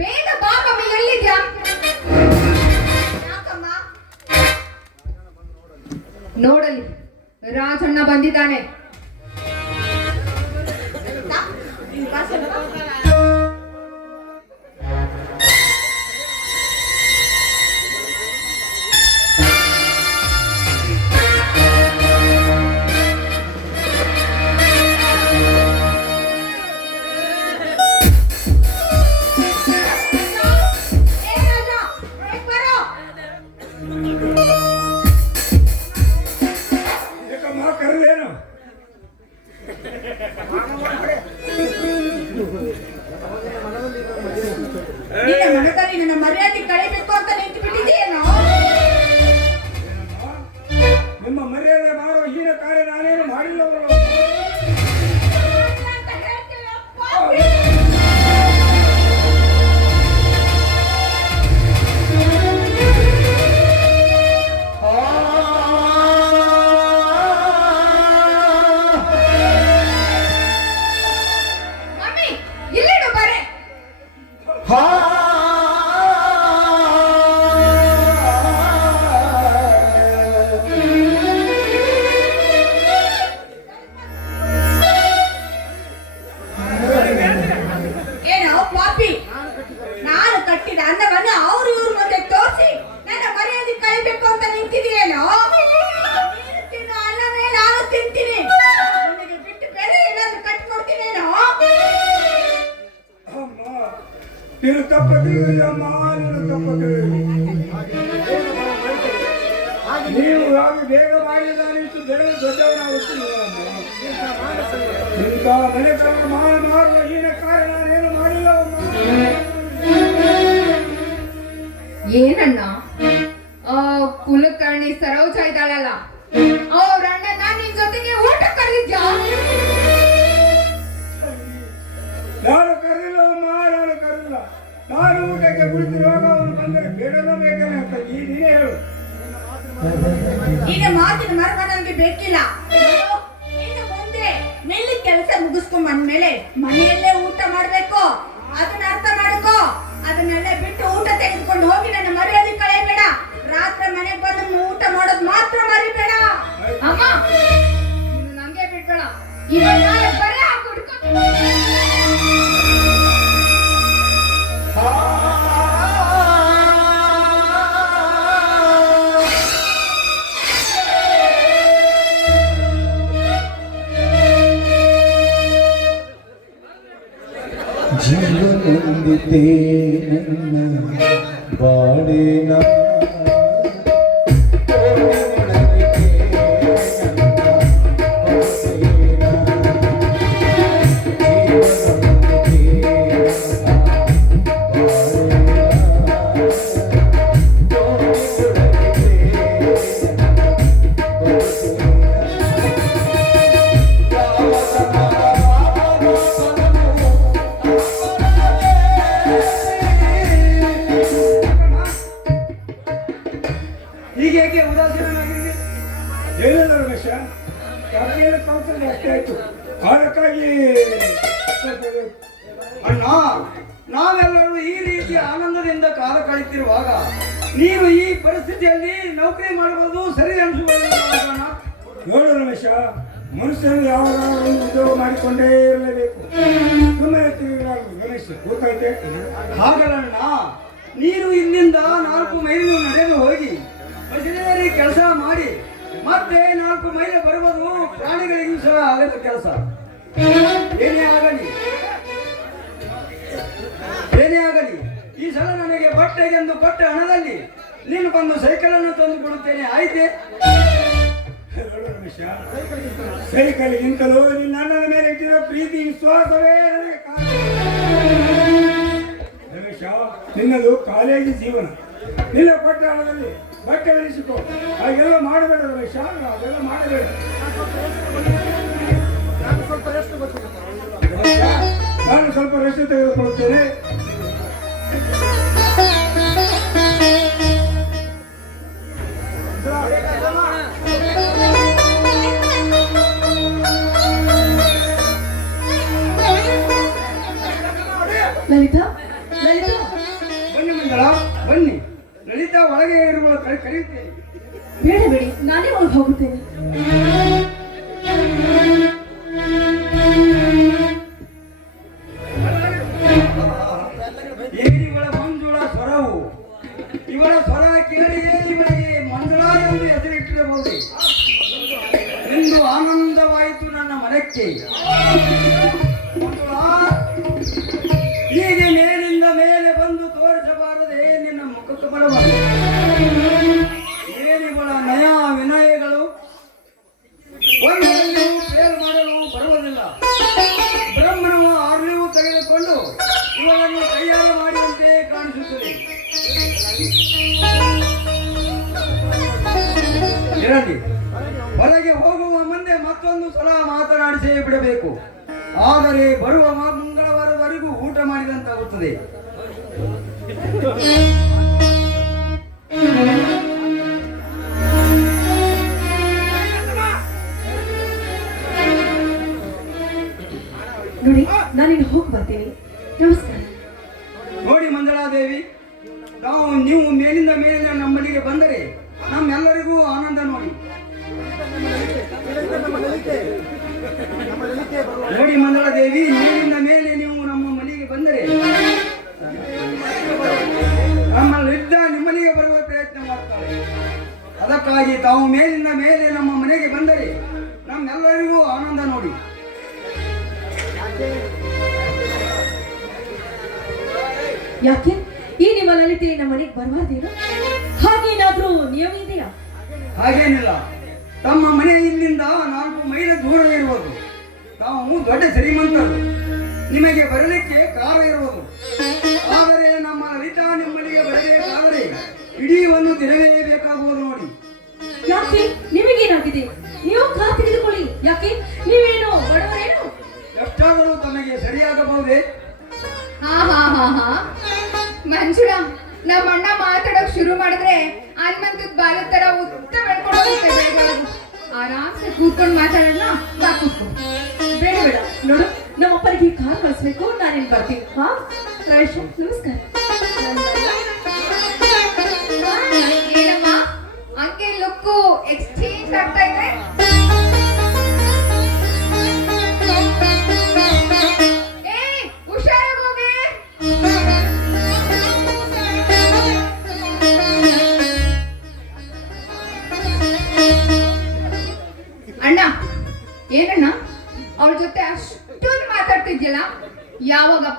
ಬೇಗ ಬಾ ಮಮ್ಮಿ ಎಲ್ಲಿದ್ಯಾ? ಯಾಕಮ್ಮ? ನೋಡಲಿ ರಾಜಣ್ಣ ಬಂದಿದ್ದಾನೆ. ನೀನು ತಪ್ಪ ತಿಳಿಯಮ್ಮ ನೀನು ತಪ್ಪ ತಿಳಿದು ನೀವು ಹಾಗೆ ಬೇಗ ಮಾಡಿದ್ದಾನೆ ಇಷ್ಟು ಬೇಗ ದೊಡ್ಡವನಾಗುತ್ತೀನಿ ಇಂಥ ಮನೆತನ ಮಾಡ ಮಾಡುವ ಹೀನ ಕಾರಣ ನಾನೇನು ಮಾಡಿಲ್ಲವಮ್ಮ ಏನಣ್ಣ ಕುಲಕರ್ಣಿ ಸರೋಜ ಇದ್ದಾಳಲ್ಲ. ಅವ್ರ ಅಣ್ಣನ ನಿನ್ ಜೊತೆಗೆ ಊಟ ಕರೆದಿದ್ಯಾ? ಊಟಕ್ಕೆ ಕುಳಿತಿರುವಾಗ ಅವನು ಬಂದರೆ ಬೇಡದ ಬೇಗನೆ ಅಂತ ಈ ನೀನೇ ಹೇಳು. ಈಗ ಮಾತಿನ ಮರ್ಮ ನನಗೆ ಬೇಕಿಲ್ಲ. ಇನ್ನು ಮುಂದೆ ಮೆಲ್ಲಿ ಕೆಲಸ ಮುಗಿಸ್ಕೊಂಡ್ ಬಂದ್ಮೇಲೆ ಮನೆಯಲ್ಲೇ ಊಟ ಮಾಡ್ಬೇಕು. ಅದನ್ನ ಅರ್ಥ ಮಾಡ್ಕೋ. ಅದನ್ನೆಲ್ಲ ಬಿಟ್ಟು ಊಟ ತೆಗೆದುಕೊಂಡು ಹೋಗಿ ನನ್ನ ಮರ್ಯಾದೆ ಕಳೆಯಬೇಡ. ರಾತ್ರಿ ಮನೆಗೆ ಬಂದು ಊಟ ಮಾಡೋದು ಮಾತ್ರ ಮರಿಬೇಡ. ಅಮ್ಮ ನಂಗೆ ಬಿಡ್ಬೇಡ. ಇವಾಗ ಬರೇ ಹಾಕಿ Medina. ನಾವೆಲ್ಲರೂ ಈ ರೀತಿ ಆನಂದದಿಂದ ಕಾಲ ಕಳೆಯುತ್ತಿರುವಾಗ ನೀನು ಈ ಪರಿಸ್ಥಿತಿಯಲ್ಲಿ ನೌಕರಿ ಮಾಡಬಹುದು ಸರಿ ನೋಡು ರಮೇಶ ಮನುಷ್ಯರು ಯಾವಾಗ ಒಂದು ಉದ್ಯೋಗ ಮಾಡಿಕೊಂಡೇ ಇರಲೇಬೇಕು. ಸುಮ್ಮನೆ ತಿರುಗಾಡುದು ರಮೇಶ್ ಗೊತ್ತಾಯ್ತೆ? ಹಾಗಲ್ಲಣ್ಣ ನೀನು ಇಲ್ಲಿಂದ ನಾಲ್ಕು ಮೈಲು ನಡೆದು ಹೋಗಿ ಮಷಿನರಿ ಕೆಲಸ ಮಾಡಿ ಮತ್ತೆ ನಾಲ್ಕು ಮೈಲು ಬರುವುದು ಪ್ರಾಣಿಗಳಿಗೂ ಸಹ ಆಗದ ಕೆಲಸ. ಏನೇ ಆಗಲಿ ಏನೇ ಆಗಲಿ ಈ ಸಲ ನನಗೆ ಬಟ್ಟೆಗೆಂದು ಕೊಟ್ಟ ಹಣದಲ್ಲಿ ನೀನು ಬಂದು ಸೈಕಲ್ ಅನ್ನು ತಂದು ಕೊಡುತ್ತೇನೆ ಆಯ್ತೆ? ಸೈಕಲ್ ಗಿಂತಲೂ ಸೈಕಲ್ಗಿಂತಲೂ ನಿನ್ನ ಅಣ್ಣನ ಮೇಲೆ ಇಟ್ಟಿರೋ ಪ್ರೀತಿ ವಿಶ್ವಾಸವೇ. ರಮೇಶ ನಿನ್ನದು ಕಾಲೇಜು ಜೀವನ. ನಿನ್ನ ಕೊಟ್ಟ ಹಣದಲ್ಲಿ ಬಟ್ಟೆ ಇಳಿಸಿಕೊ ಹಾಗೆಲ್ಲ ಮಾಡಬೇಡ ರಮೇಶ ಅದೆಲ್ಲ ಮಾಡಬೇಡ. ನಾನು ಸ್ವಲ್ಪ ರೆಸ್ಟ್ ತೆಗೆದುಕೊಳ್ಳುತ್ತೇನೆ. ಕರೆಯುತ್ತೇನೆ ಬೇಡ ಬೇಡಿ ನಾನೇ ಒಳಗೆ ಹೋಗುತ್ತೇನೆ ಇವಳ ಮಂಜುಳ ಸ್ವರವು. ಇವಳ ಸ್ವರ ಕೇಳಿಯೇ ಇವಳಿಗೆ ಮಂಜುಳ ಎಂದು ಹೆಸರಿಟ್ಟಿರಬಹುದೇ. ಎಂದು ಆನಂದವಾಯಿತು ನನ್ನ ಮನಕ್ಕೆ. ಮಂಜುಳಾ, ಇರಲಿ ಹೊರಗೆ ಹೋಗುವ ಮುಂದೆ ಮತ್ತೊಂದು ಸಲ ಮಾತನಾಡಿಸೇ ಬಿಡಬೇಕು. ಆದರೆ ಬರುವ ಮಂಗಳವಾರವರೆಗೂ ಊಟ ಮಾಡಿದಂತಾಗುತ್ತದೆ. ನೋಡಿ, ನಾನಿನ್ನು ಹೋಗಿ ಬರ್ತೀನಿ. ನಮಸ್ಕಾರ. ಯಾಕೆ? ಈ ನಿಮ್ಮ ಲಲಿತೆ ನಮ್ಮ ಮನೆಗೆ ಬರಬಾರ್ದೇನು ಹಾಗೇನಾದ್ರೂ ನಿಯಮ ಇದೆಯಾ? ಹಾಗೇನಿಲ್ಲ. ತಮ್ಮ ಮನೆ ಇಲ್ಲಿಂದ ನಾಲ್ಕು ಮೈಲ ದೂರ ಇರುವುದು. ತಾವು ದೊಡ್ಡ ಶ್ರೀಮಂತರು. ನಿಮಗೆ ಬರಲಿಕ್ಕೆ ಕಾಲ ಇರುವುದು. ಆದರೆ ನಮ್ಮ ಲಲಿತಾ ನಿಮ್ಮಲ್ಲಿಗೆ ಬರಬೇಕಾದರೆ ಇಡೀ ಒಂದು ದಿನವೇ ಬೇಕಾಗುವುದು ನೋಡಿ. ಯಾಕೆ? ನಿಮಗೇನಾಗಿದೆ? ನೀವು ಕಾರ್ ತೆಗೆದುಕೊಳ್ಳಿ. ಯಾಕೆ? ನೀವೇನು ಬಡವರೇನು? ಎಷ್ಟಾದರೂ ತಮಗೆ ಸರಿಯಾಗಬಹುದೇ? ಹಾ ಹಾ ಹಾ ಹಾ. ಮಂಜುಳ ನಮ್ಮ ಅಣ್ಣ ಮಾತಾಡೋಕ್ ಶುರು ಮಾಡಿದ್ರೆ ಹನುಮಂತದ ಬಾಲದ ತರ ಉದ್ದ ಬೆಳ್ಕೊಂಡು ಹೋಗುತ್ತೆ ಬೇಗ. ಹೋಗು. ಆರಾಮ್ಸೆ ಕೂತ್ಕೊಂಡು ಮಾತಾಡೋಣ, ಬಾ ಕೂತ್ಕೊ. ಬೇಡ ಬೇಡ. ನೋಡು ನಮ್ಮ ಅಪ್ಪನಿಗೆ ಕಾರ್ ಕಳಿಸ್ಬೇಕು, ನಾನೇನು ಬರ್ತೀನಿ, ಹಾ? ನಮಸ್ಕಾರ.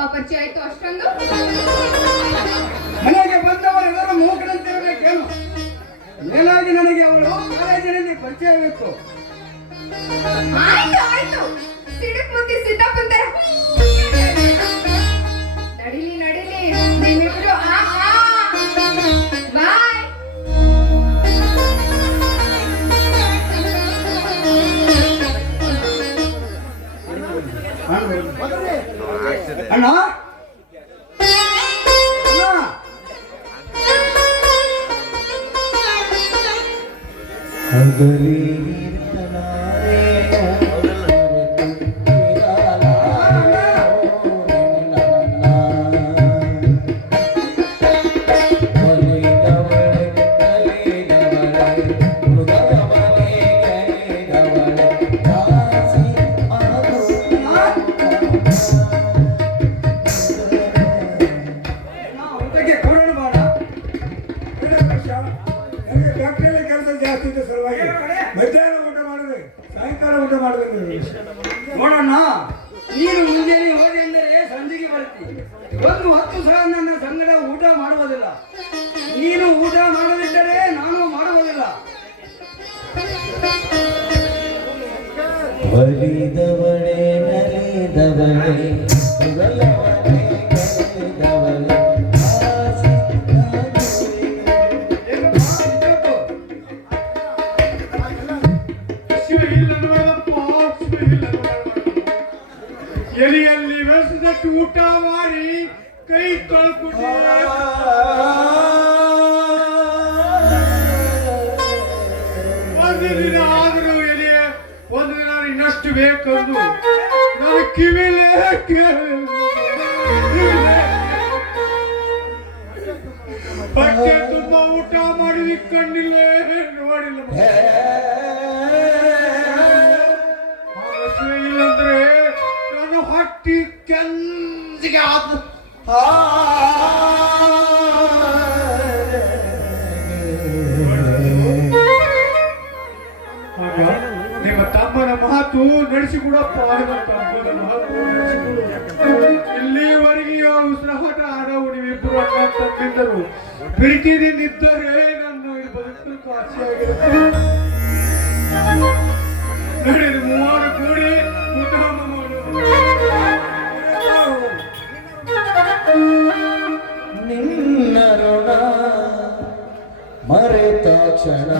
ಯಾವಾಗಪ್ಪ ಪರಿಚಯ ಆಯ್ತು ಅಷ್ಟೊಂದು ಮನೆಗೆ ಬಂದವರೆಲ್ಲರೂ ಮೂಕರಂತಿರಬೇಕೇನು ಮೇಲಾಗಿ ನನಗೆ ಅವಳು ಕಾಲೇಜಿನಲ್ಲಿ ಪರಿಚಯವಿತ್ತು ಆಯ್ತು ಆಯ್ತು. ಸಿಡಕ್ ಮುತ್ತಿ ಅಣ್ಣ? ಅಣ್ಣ? ನೋಡೋಣ ನೀನು ಮುಂಜಾನೆ ಒಂದು ದಿನ ಆದರೂ ಎಲೆಯ, ಒಂದು ದಿನ ಇನ್ನಷ್ಟು ಬೇಕಂದು ನಾನು ಕಿವಿಲೇ ಕೇಳಿ ತುಂಬಾ ಊಟ ಮಾಡಿ ಕಣ್ಣಿಲ್ಲ ನೋಡಿಲ್ಲ. ಇಲ್ಲಂದ್ರೆ ನಾನು ಹೊಟ್ಟಿ ಕೆಂದಿಗೆ ಆದ ಮಾತು ನಡೆಸಿಕೊಡಪ್ಪ ಕೂಡ ಉಸಿರಾಟ ಆಡವು ನೀವಿಬ್ಬರು ಅಣ್ಣ ತಂದಿದ್ದರು ನನ್ನ ನಡೆದು ಮೂವರು ಕೂಡಿ ನಿನ್ನ ಮರೆತ ಕ್ಷಣ.